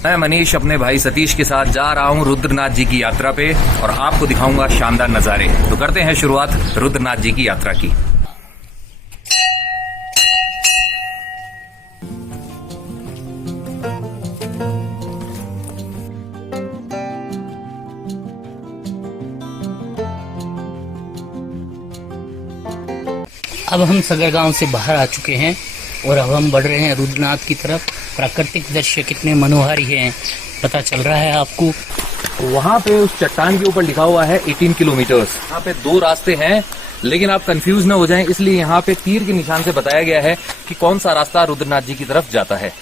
मैं मनीष अपने भाई सतीश के साथ जा रहा हूं रुद्रनाथ जी की यात्रा पे और आपको दिखाऊंगा शानदार नजारे। तो करते हैं शुरुआत रुद्रनाथ जी की यात्रा की। अब हम सगर गांव से बाहर आ चुके हैं और अब हम बढ़ रहे हैं रुद्रनाथ की तरफ। प्राकृतिक दृश्य कितने मनोहारी हैं पता चल रहा है आपको। वहाँ पे उस चट्टान के ऊपर लिखा हुआ है 18 किलोमीटर्स। यहाँ पे 2 रास्ते हैं, लेकिन आप कंफ्यूज न हो जाएं, इसलिए यहाँ पे तीर के निशान से बताया गया है कि कौन सा रास्ता रुद्रनाथ जी की तरफ जाता है।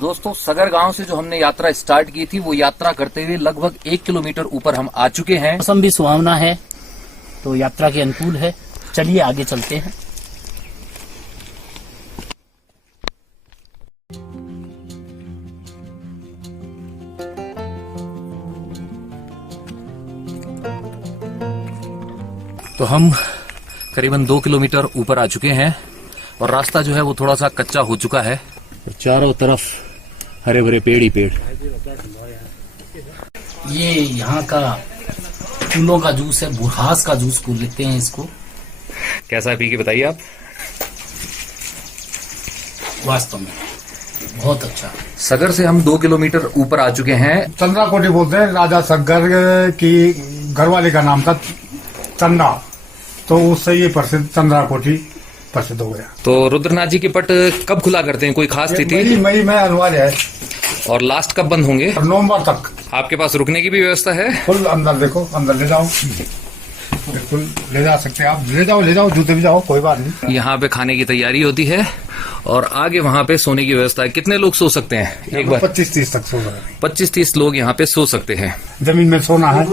दोस्तों, सगर गांव से जो हमने यात्रा स्टार्ट की थी वो यात्रा करते हुए लगभग 1 किलोमीटर ऊपर हम आ चुके हैं। मौसम भी सुहावना है तो यात्रा के अनुकूल है। चलिए आगे चलते हैं। तो हम करीबन 2 किलोमीटर ऊपर आ चुके हैं और रास्ता जो है वो थोड़ा सा कच्चा हो चुका है। चारों तरफ हरे भरे पेड़ ही पेड़। ये यहाँ का फूलों का जूस है, बुरहास का जूस बोल लेते हैं इसको। कैसा है, पी के बताइए आप। वास्तव में बहुत अच्छा। सगर से हम 2 किलोमीटर ऊपर आ चुके हैं। चंद्राकोटी बोलते हैं, राजा सगर की घरवाले का नाम था चंदा, तो उससे ये प्रसिद्ध चंद्राकोटी प्रसिद्ध हो गया। तो रुद्रनाथ जी के पट कब खुला करते हैं, कोई खास तिथि? मई में अनिवार्य है। और लास्ट कब बंद होंगे? नवंबर तक। आपके पास रुकने की भी व्यवस्था है? फुल अंदर देखो, अंदर ले जाओ, बिल्कुल ले जा सकते हैं आप। ले जाओ, जूते भी जाओ, कोई बात नहीं। यहाँ पे खाने की तैयारी होती है और आगे वहाँ पे सोने की व्यवस्था है। कितने लोग सो सकते हैं एक बार? 25-30 तक सो सकते हैं। 25-30 लोग यहाँ पे सो सकते हैं। जमीन में सोना है,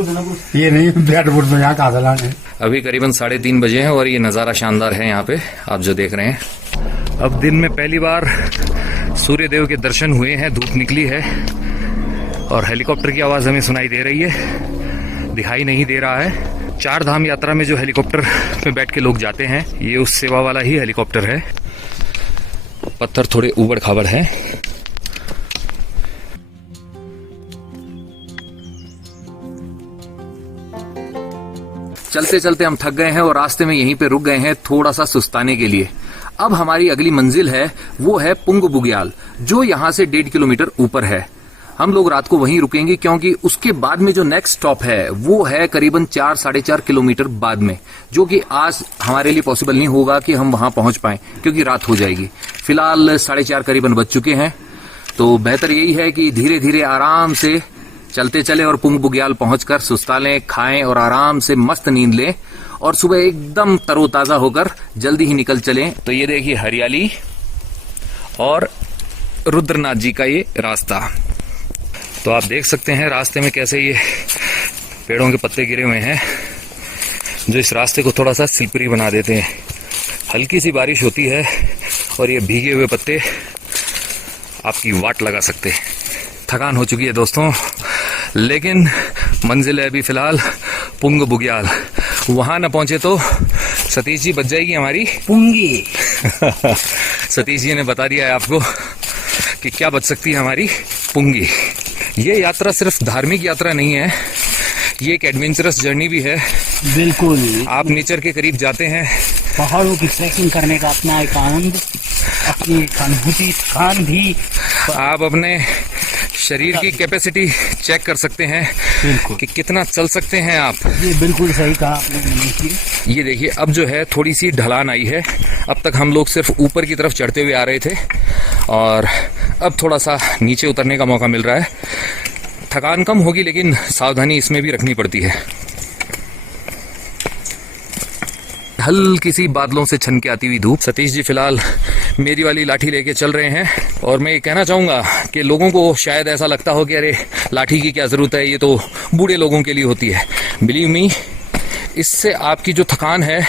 ये नहीं बेड बुड में यहाँ कहा चलाने। अभी करीबन 3:30 बजे हैं और ये नज़ारा शानदार है यहाँ पे आप जो देख रहे हैं। अब दिन में पहली बार सूर्य देव के दर्शन हुए हैं, धूप निकली है और हेलीकॉप्टर की आवाज़ हमें सुनाई दे रही है, दिखाई नहीं दे रहा है। 4 धाम यात्रा में जो हेलीकॉप्टर में बैठ के लोग जाते हैं, ये उस सेवा वाला ही हेलीकॉप्टर है। पत्थर थोड़े उबड़ खाबड़ हैं। चलते चलते हम थक गए हैं और रास्ते में यहीं पे रुक गए हैं थोड़ा सा सुस्ताने के लिए। अब हमारी अगली मंजिल है वो है पुंग बुग्याल, जो यहाँ से 1.5 किलोमीटर ऊपर है। हम लोग रात को वहीं रुकेंगे क्योंकि उसके बाद में जो नेक्स्ट स्टॉप है वो है करीबन 4-4.5 किलोमीटर बाद में, जो कि आज हमारे लिए पॉसिबल नहीं होगा कि हम वहां पहुंच पाएं क्योंकि रात हो जाएगी। फिलहाल 4:30 करीबन बज चुके हैं, तो बेहतर यही है कि धीरे धीरे आराम से चलते चले और पुंग बुग्याल पहुंचकर सुस्ता लें, खाएं और आराम से मस्त नींद लें और सुबह एकदम तरोताजा होकर जल्दी ही निकल चलें। तो ये देखिए हरियाली और रुद्रनाथ जी का ये रास्ता। तो आप देख सकते हैं रास्ते में कैसे ये पेड़ों के पत्ते गिरे हुए हैं जो इस रास्ते को थोड़ा सा स्लिपरी बना देते हैं। हल्की सी बारिश होती है और ये भीगे हुए पत्ते आपकी वाट लगा सकते हैं। थकान हो चुकी है दोस्तों, लेकिन मंजिल है अभी फिलहाल पुंग बुग्याल। वहां न पहुंचे तो सतीश जी बच जाएगी हमारी पुंगी। सतीश जी ने बता दिया है आपको कि क्या बच सकती है हमारी पुंगी। ये यात्रा सिर्फ धार्मिक यात्रा नहीं है, ये एक एडवेंचरस जर्नी भी है। बिल्कुल, आप नेचर के करीब जाते हैं, पहाड़ों की ट्रैकिंग करने का अपना एक आनंद, अपनी अनुभूति, थकान भी। आप अपने शरीर की कैपेसिटी चेक कर सकते हैं कि कितना चल सकते हैं आप। ये बिल्कुल सही कहा आपने। ये देखिए अब जो है थोड़ी सी ढलान आई है। अब तक हम लोग सिर्फ ऊपर की तरफ चढ़ते हुए आ रहे थे और अब थोड़ा सा नीचे उतरने का मौका मिल रहा है। थकान कम होगी लेकिन सावधानी इसमें भी रखनी पड़ती है। हल्की सी बादलों से छन के आती हुई धूप। सतीश जी फिलहाल मेरी वाली लाठी लेके चल रहे हैं और मैं ये कहना चाहूंगा कि लोगों को शायद ऐसा लगता हो कि अरे लाठी की क्या जरूरत है, ये तो बूढ़े लोगों के लिए होती है। बिलीव मी, इससे आपकी जो थकान है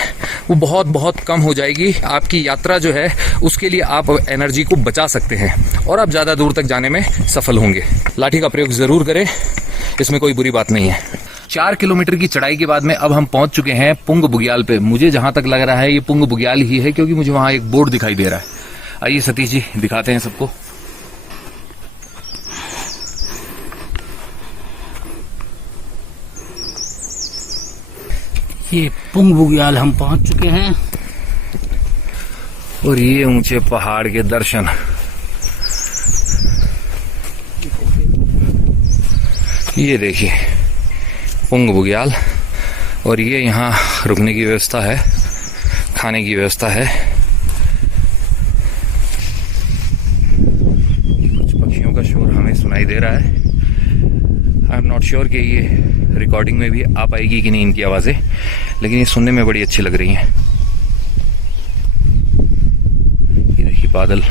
वो बहुत बहुत कम हो जाएगी। आपकी यात्रा जो है उसके लिए आप एनर्जी को बचा सकते हैं और आप ज़्यादा दूर तक जाने में सफल होंगे। लाठी का प्रयोग ज़रूर करें, इसमें कोई बुरी बात नहीं है। 4 किलोमीटर की चढ़ाई के बाद में अब हम पहुंच चुके हैं पुंग बुग्याल पे। मुझे जहां तक लग रहा है ये पुंग बुग्याल ही है, क्योंकि मुझे वहां एक बोर्ड दिखाई दे रहा है। आइए सतीश जी दिखाते हैं सबको। ये पुंग बुग्याल हम पहुंच चुके हैं। और ये ऊंचे पहाड़ के दर्शन, ये देखिए पुंग बुग्याल। और ये यहाँ रुकने की व्यवस्था है, खाने की व्यवस्था है। कुछ पक्षियों का शोर हमें सुनाई दे रहा है। आई एम नॉट श्योर कि ये रिकॉर्डिंग में भी आ पाएगी कि नहीं इनकी आवाजें, लेकिन ये सुनने में बड़ी अच्छी लग रही हैं। ये देखिए बादल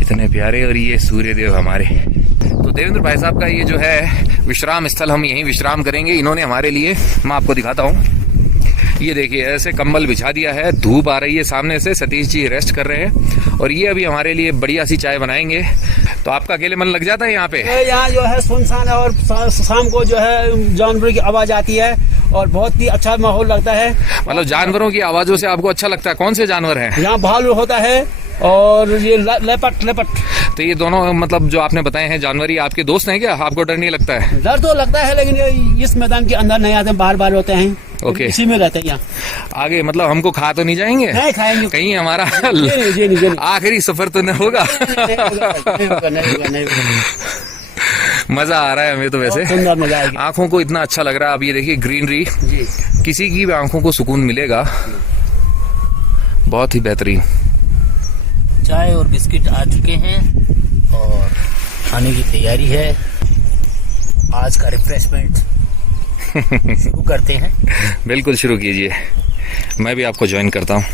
इतने प्यारे, और ये सूर्यदेव हमारे। तो देवेंद्र भाई साहब का ये जो है विश्राम स्थल, हम यहीं विश्राम करेंगे। इन्होंने हमारे लिए, मैं आपको दिखाता हूँ, ये देखिए ऐसे कंबल बिछा दिया है। धूप आ रही है सामने से, सतीश जी रेस्ट कर रहे हैं, और ये अभी हमारे लिए बढ़िया सी चाय बनाएंगे। तो आपका अकेले मन लग जाता है यहाँ पे? यहाँ जो है सुनसान है, और शाम को जो है जानवरों की आवाज आती है और बहुत ही अच्छा माहौल लगता है। मतलब जानवरों की आवाजों से आपको अच्छा लगता है? कौन से जानवर हैं? यहाँ भालू होता है और ये लेपट। तो ये दोनों मतलब जो आपने बताए हैं जानवर, ये आपके दोस्त हैं क्या? आपको डर नहीं लगता है? डर तो लगता है, लेकिन ये इस मैदान के अंदर नहीं आते, बाहर होते हैं। ओके। इसी में रहते हैं यहाँ। आगे मतलब हमको खा तो नहीं जाएंगे? नहीं खाएंगे। कहीं हमारा नहीं। आखिरी सफर तो न होगा? नहीं। मजा आ रहा है हमें तो वैसे, सुंदर मजा आएगी। आंखों को इतना अच्छा लग रहा है। अब ये देखिए ग्रीनरी, किसी की भी आंखों को सुकून मिलेगा। बहुत ही बेहतरीन। चाय और बिस्किट आ चुके हैं और खाने की तैयारी है। आज का रिफ्रेशमेंट शुरू करते हैं। बिल्कुल शुरू कीजिए, मैं भी आपको ज्वाइन करता हूँ।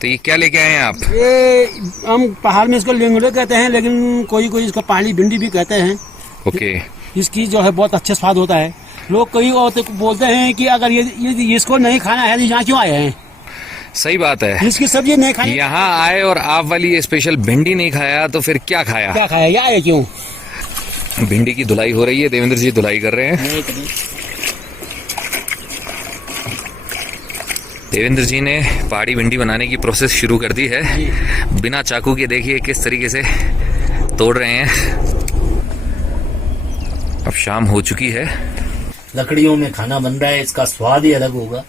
तो ये क्या लेके आए हैं आप? ये हम पहाड़ में इसको लेंगड़े कहते हैं, लेकिन कोई इसको पहाड़ी भिंडी भी कहते हैं। ओके। इसकी जो है बहुत अच्छा स्वाद होता है। लोग कई औरतें बोलते हैं कि अगर ये इसको नहीं खाना है तो यहाँ क्यों आए हैं? सही बात है। इसकी सब्जी नहीं खानी। यहाँ आए और आप वाली ये स्पेशल भिंडी नहीं खाया तो फिर क्या खाया? क्या खाया? या आए क्यों? भिंडी की धुलाई हो रही है, देवेंद्र जी धुलाई कर रहे हैं। देवेंद्र जी ने पहाड़ी भिंडी बनाने की प्रोसेस शुरू कर दी है। बिना चाकू के देखिए किस तरीके से तोड़ रहे हैं। अब शाम हो चुकी है। लकड़ियों में खाना बन रहा है, इसका स्वाद ही अलग होगा।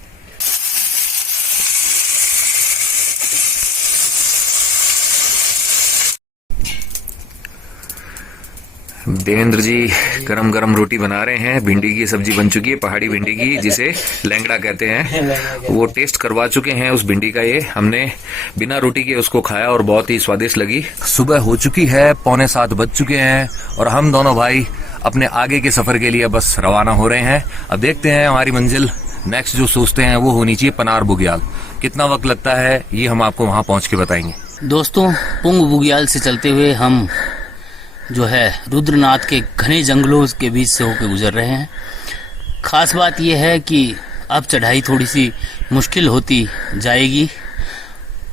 देवेंद्र जी गरम गरम रोटी बना रहे हैं। भिंडी की सब्जी बन चुकी है, पहाड़ी भिंडी की, जिसे लैंगड़ा कहते हैं। वो टेस्ट करवा चुके हैं उस भिंडी का। ये हमने बिना रोटी के उसको खाया और बहुत ही स्वादिष्ट लगी। सुबह हो चुकी है, 6:45 बज चुके हैं, और हम दोनों भाई अपने आगे के सफर के लिए बस रवाना हो रहे हैं। अब देखते हैं हमारी मंजिल नेक्स्ट जो सोचते हैं वो होनी चाहिए पनार बुग्याल। कितना वक्त लगता है ये हम आपको वहां पहुंच के बताएंगे। दोस्तों, पुंग बुग्याल से चलते हुए हम जो है रुद्रनाथ के घने जंगलों के बीच से होकर गुजर रहे हैं। खास बात यह है कि अब चढ़ाई थोड़ी सी मुश्किल होती जाएगी,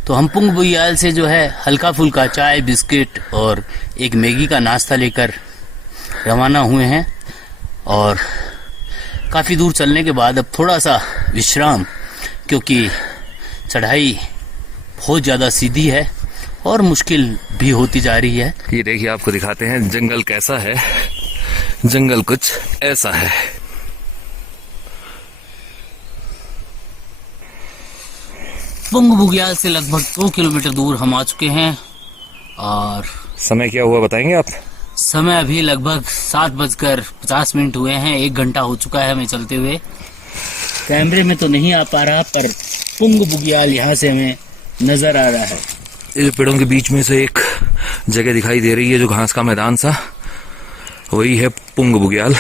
तो हम पुंग बुग्याल से जो है हल्का फुल्का चाय बिस्किट और एक मैगी का नाश्ता लेकर रवाना हुए हैं। और काफ़ी दूर चलने के बाद अब थोड़ा सा विश्राम, क्योंकि चढ़ाई बहुत ज़्यादा सीधी है और मुश्किल भी होती जा रही है। ये देखिए आपको दिखाते हैं जंगल कैसा है। जंगल कुछ ऐसा है। पुंग बुग्याल से लगभग 2 किलोमीटर दूर हम आ चुके हैं और समय क्या हुआ बताएंगे आप? समय अभी लगभग 7:50 हुए हैं। 1 घंटा हो चुका है हमें चलते हुए। कैमरे में तो नहीं आ पा रहा, पर पुंग बुग्याल यहाँ से हमें नजर आ रहा है। इस पेड़ों के बीच में से एक जगह दिखाई दे रही है जो घास का मैदान सा, वही है पुंग बुग्याल।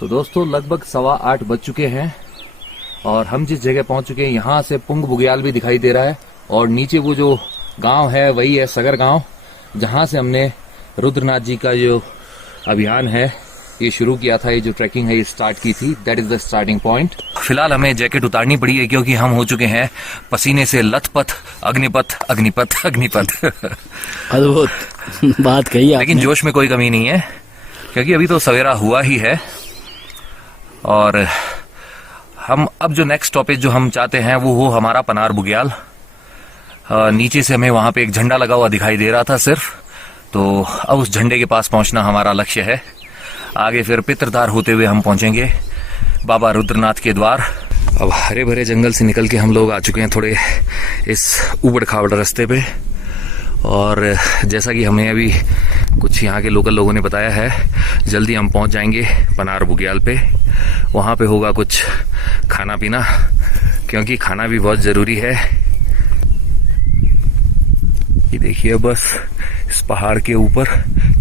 तो दोस्तों लगभग 8:15 बज चुके हैं और हम जिस जगह पहुंच चुके हैं यहाँ से पुंग बुग्याल भी दिखाई दे रहा है, और नीचे वो जो गांव है वही है सगर गांव, जहां से हमने रुद्रनाथ जी का जो अभियान है ये शुरू किया था। ये जो ट्रैकिंग है ये स्टार्ट की थी, that is the starting point. फिलहाल हमें जैकेट उतारनी पड़ी है क्योंकि हम हो चुके हैं पसीने से लथपथ। अग्निपथ अग्निपथ अग्निपथ। अद्भुत बात कही आपने। लेकिन जोश में कोई कमी नहीं है। क्योंकि अभी तो सवेरा हुआ ही है। और हम अब जो नेक्स्ट स्टॉपेज जो हम चाहते हैं वो हो हमारा पनार बुग्याल। नीचे से हमें वहां पे एक झंडा लगा हुआ दिखाई दे रहा था सिर्फ, तो अब उस झंडे के पास पहुंचना हमारा लक्ष्य है। आगे फिर पितरधार होते हुए हम पहुंचेंगे बाबा रुद्रनाथ के द्वार। अब हरे भरे जंगल से निकल के हम लोग आ चुके हैं थोड़े इस उबड़ खाबड़ रास्ते पे, और जैसा कि हमें अभी कुछ यहाँ के लोकल लोगों ने बताया है, जल्दी हम पहुंच जाएंगे पनार बुग्याल पे। वहाँ पे होगा कुछ खाना पीना, क्योंकि खाना भी बहुत ज़रूरी है। ये देखिए, बस इस पहाड़ के ऊपर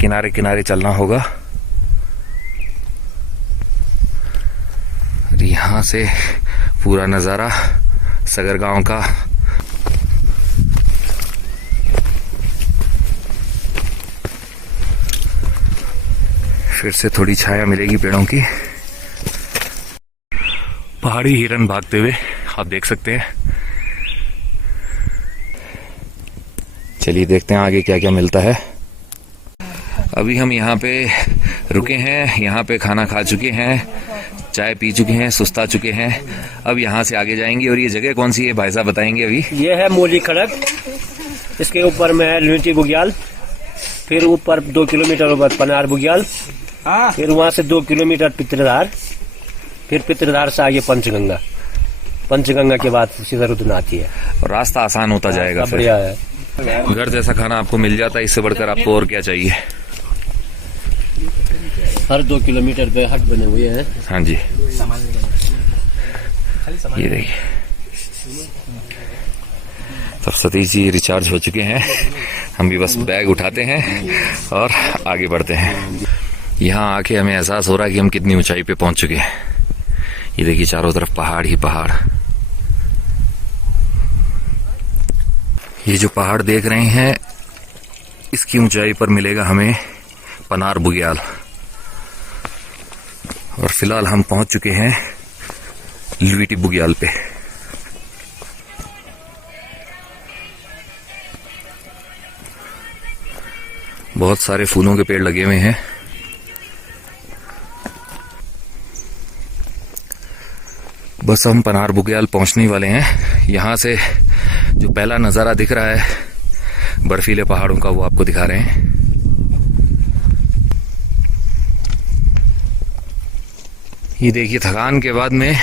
किनारे किनारे चलना होगा। यहाँ से पूरा नज़ारा सगर गांव का। फिर से थोड़ी छाया मिलेगी पेड़ों की। पहाड़ी हिरन भागते हुए आप देख सकते हैं। चलिए देखते हैं आगे क्या क्या मिलता है। अभी हम यहाँ पे रुके हैं, यहाँ पे खाना खा चुके हैं, चाय पी चुके हैं, सुस्ता चुके हैं। अब यहाँ से आगे जाएंगे। और ये जगह कौन सी है भाई साहब बताएंगे अभी? ये है मोली खड़क, इसके ऊपर में है लुनिटी बुग्याल, फिर ऊपर 2 किलोमीटर ऊपर पनार बुग्याल, फिर वहाँ से 2 किलोमीटर पितरधार, फिर पितरधार से आगे पंचगंगा, पंचगंगा के बाद सीधा रुद्रनाथ ही है। और रास्ता आसान होता जाएगा। बढ़िया है। घर जैसा खाना आपको मिल जाता है, इससे बढ़कर आपको और क्या चाहिए। हर 2 किलोमीटर पे हट बने हुए हैं। हाँ जी, ये देखिए तब सतीश जी रिचार्ज हो चुके हैं। हम भी बस बैग उठाते हैं और आगे बढ़ते हैं। यहाँ आके हमें एहसास हो रहा है कि हम कितनी ऊंचाई पे पहुंच चुके हैं। ये देखिए चारों तरफ पहाड़ ही पहाड़। ये जो पहाड़ देख रहे हैं, इसकी ऊंचाई पर मिलेगा हमें पनार बुग्याल। और फिलहाल हम पहुंच चुके हैं लुनिटी बुग्याल पे। बहुत सारे फूलों के पेड़ लगे हुए हैं। बस हम पनार बुग्याल पहुंचने वाले हैं। यहाँ से जो पहला नज़ारा दिख रहा है बर्फीले पहाड़ों का, वो आपको दिखा रहे हैं। ये देखिए थकान के बाद में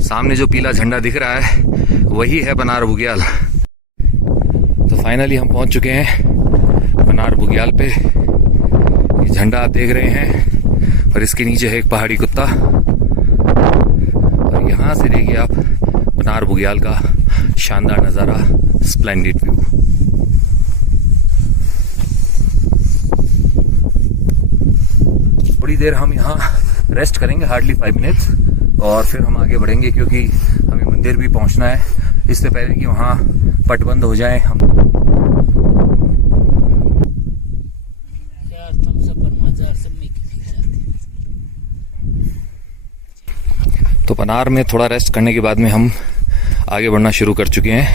सामने जो पीला झंडा दिख रहा है वही है पनार बुग्याल। तो फाइनली हम पहुंच चुके हैं पनार बुग्याल पे। ये झंडा आप देख रहे हैं और इसके नीचे है एक पहाड़ी कुत्ता। और यहाँ से देखिए आप पनार बुग्याल का शानदार नज़ारा, स्प्लेंडिड व्यू। थोड़ी देर हम यहाँ रेस्ट करेंगे, हार्डली 5 मिनट्स, और फिर हम आगे बढ़ेंगे क्योंकि हमें मंदिर भी पहुंचना है। इससे पहले कि वहाँ पट बंद हो जाए हम तो पनार में थोड़ा रेस्ट करने के बाद में हम आगे बढ़ना शुरू कर चुके हैं।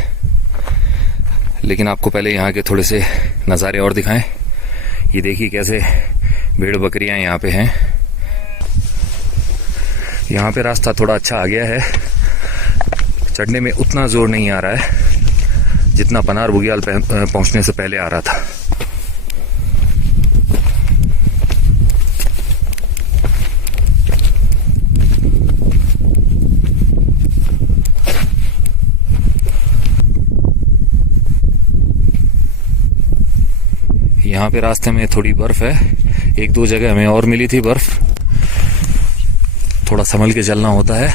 लेकिन आपको पहले यहाँ के थोड़े से नज़ारे और दिखाएं। ये देखिए कैसे भेड़ बकरियां यहाँ पे हैं। यहाँ पे रास्ता थोड़ा अच्छा आ गया है, चढ़ने में उतना जोर नहीं आ रहा है जितना पनार बुग्याल पहुंचने से पहले आ रहा था। यहाँ पे रास्ते में थोड़ी बर्फ है, 1-2 जगह हमें और मिली थी बर्फ। थोड़ा संभल के चलना होता है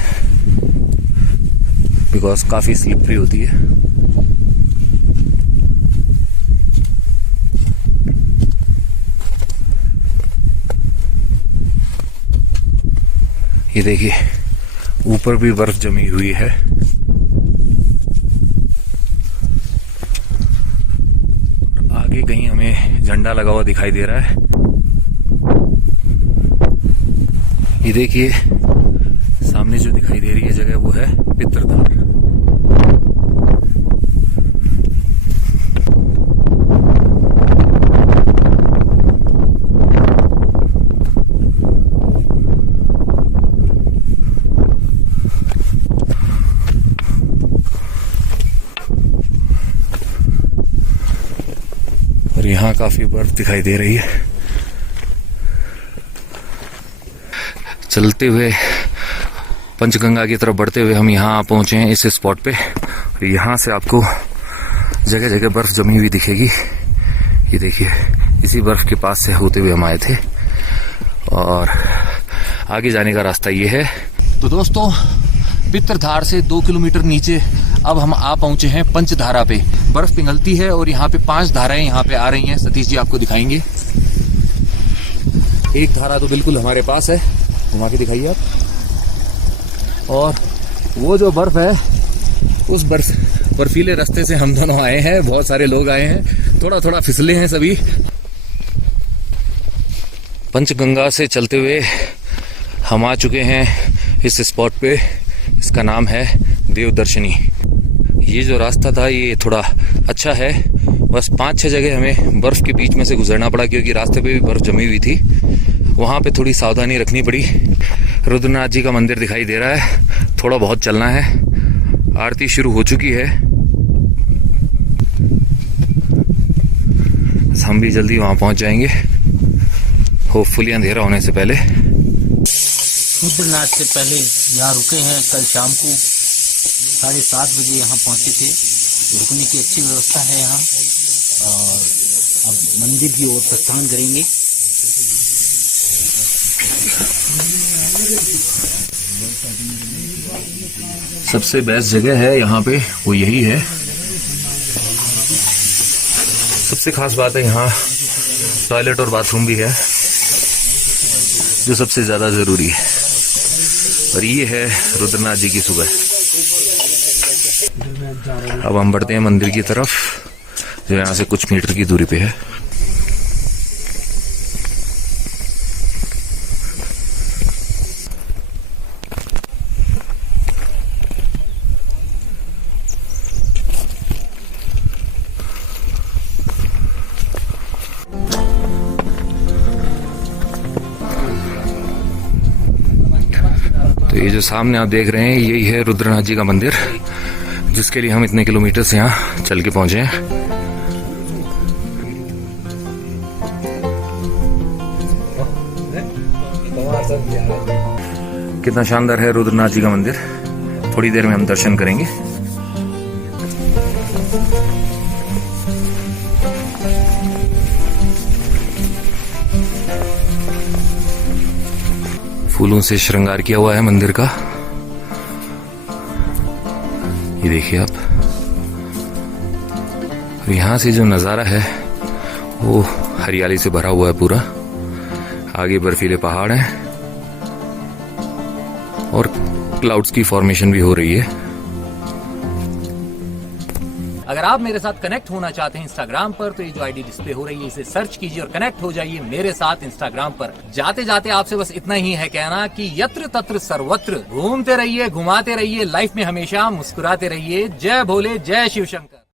बिकॉज काफी स्लिपरी होती है। ये देखिए ऊपर भी बर्फ जमी हुई है। आगे कहीं हमें झंडा लगा हुआ दिखाई दे रहा है। ये देखिए सामने जो दिखाई दे रही है जगह वो है पितरधार। और यहाँ काफी बर्फ दिखाई दे रही है। चलते हुए पंचगंगा की तरफ बढ़ते हुए हम यहाँ पहुंचे हैं इस स्पॉट पे। और यहाँ से आपको जगह जगह बर्फ जमी हुई दिखेगी। ये देखिए, इसी बर्फ के पास से होते हुए हम आए थे और आगे जाने का रास्ता ये है। तो दोस्तों, पित्रधार से 2 किलोमीटर नीचे अब हम आ पहुंचे हैं पंचधारा पे। बर्फ पिघलती है और यहाँ पे 5 धाराएं यहाँ पे आ रही हैं। सतीश जी आपको दिखाएंगे। एक धारा तो बिल्कुल हमारे पास है, घुमा के दिखाइए आप। और वो जो बर्फ है, उस बर्फीले रास्ते से हम दोनों आए हैं। बहुत सारे लोग आए हैं, थोड़ा थोड़ा फिसले हैं सभी। पंचगंगा से चलते हुए हम आ चुके हैं इस स्पॉट पे। इसका नाम है देवदर्शनी। ये जो रास्ता था ये थोड़ा अच्छा है, बस 5-6 जगह हमें बर्फ के बीच में से गुजरना पड़ा क्योंकि रास्ते पे भी बर्फ जमी हुई थी। वहां पे थोड़ी सावधानी रखनी पड़ी। रुद्रनाथ जी का मंदिर दिखाई दे रहा है, थोड़ा बहुत चलना है। आरती शुरू हो चुकी है, हम भी जल्दी वहां पहुंच जाएंगे, होपफुली अंधेरा होने से पहले। रुद्रनाथ से पहले यहाँ रुके हैं। कल शाम को 7:30 बजे यहाँ पहुँचे थे। रुकने की अच्छी व्यवस्था है यहाँ। और अब मंदिर की ओर प्रस्थान करेंगे। सबसे बेस्ट जगह है यहाँ पे वो यही है। सबसे खास बात है यहाँ टॉयलेट और बाथरूम भी है, जो सबसे ज्यादा जरूरी है। और ये है रुद्रनाथ जी की सुबह। अब हम बढ़ते हैं मंदिर की तरफ, जो यहाँ से कुछ मीटर की दूरी पे है। तो ये जो सामने आप देख रहे हैं यही है रुद्रनाथ जी का मंदिर, जिसके लिए हम इतने किलोमीटर से यहाँ चल के पहुंचे हैं। कितना शानदार है रुद्रनाथ जी का मंदिर। थोड़ी देर में हम दर्शन करेंगे। फूलों से श्रृंगार किया हुआ है मंदिर का। ये देखिए आप। यहाँ से जो नज़ारा है वो हरियाली से भरा हुआ है पूरा। आगे बर्फीले पहाड़ हैं और क्लाउड्स की फॉर्मेशन भी हो रही है। अगर आप मेरे साथ कनेक्ट होना चाहते हैं इंस्टाग्राम पर, तो ये जो आईडी डिस्प्ले हो रही है इसे सर्च कीजिए और कनेक्ट हो जाइए मेरे साथ इंस्टाग्राम पर। जाते जाते आपसे बस इतना ही है कहना कि यत्र तत्र सर्वत्र घूमते रहिए, घुमाते रहिए, लाइफ में हमेशा मुस्कुराते रहिए। जय भोले, जय शिव शंकर।